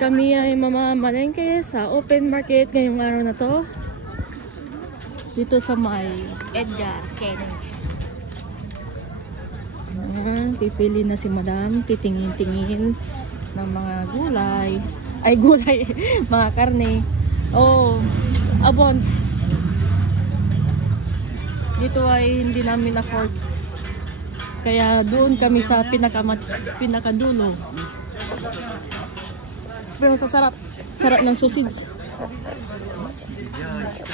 Kami ay mamamalengke sa open market ngayong araw na to. Dito sa may Edgar Kennedy. Pipili na si madam. Titingin-tingin ng mga gulay. Ay gulay, mga karne. Oh, abons. Dito ay hindi namin afford. Kaya doon kami sa pinakadulo. Pero sa sarap. Sarap ng sausage.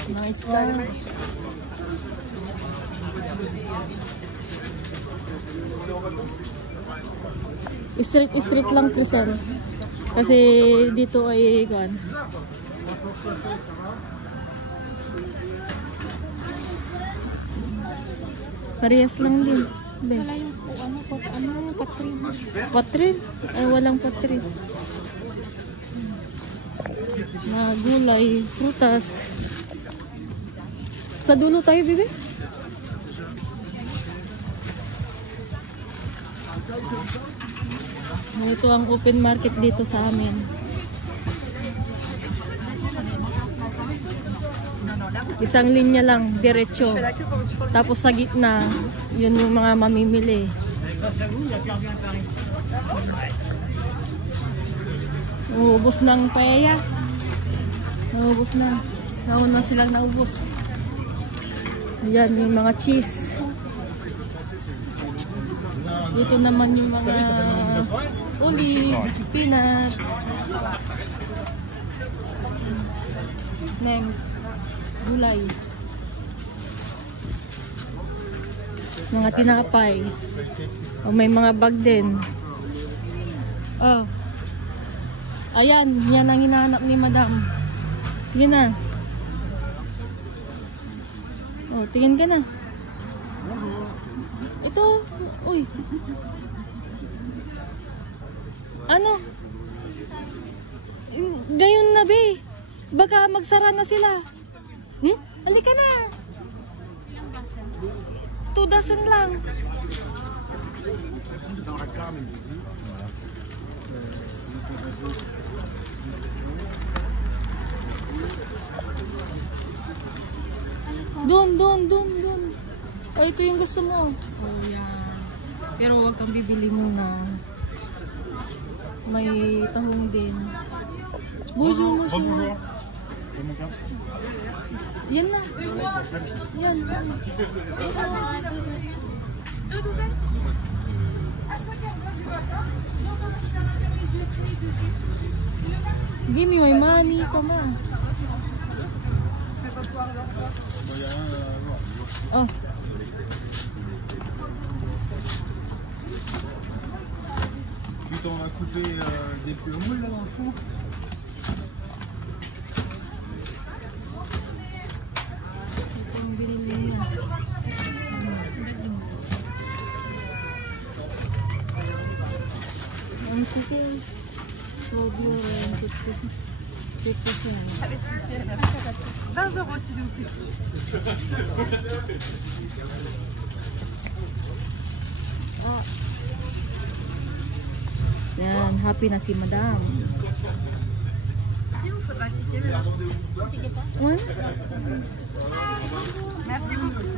Nice guys. Street lang present. Kasi dito ay gan. Parehas lang din. Wala yung patrin. Patrin? Ay walang patrin. Na gulay, prutas. Sa dulo tayo, bibi? Ito ang open market dito sa amin. Isang linya lang, diretso. Tapos sa gitna, yun yung mga mamimili. Naubos ng paella. Naubos na. Nauna silang naubos. Ayan yung mga cheese. Dito naman yung mga olives, peanuts. Names. Gulay. Mga tinapay. O may mga bag din. Oh. Ayan, yan ang hinahanap ni madam. Sige na. Oh, tingin ka na. Ito, uy. Ano? Gayon na, be. Baka magsara na sila. Halika na. 2 dozen lang. Doon. Oh, ito yung gusto mo. Oh, yan. Pero huwag kang bibili muna. May tahong din. Bujo mo siya. Yan na. Yan. Gini, may money pa ma. Oh. Tu t'en as coupé des plus moules là dans le fond. Yan, happy na si madam. Merci beaucoup.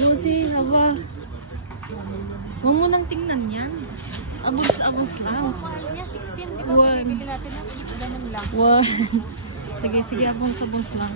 Lucy, haba. Huwag mo nang tingnan yan. Abos lang. Niya 16, di ba? One. Bibili natin ng ganun lang. One. Sige, abos lang.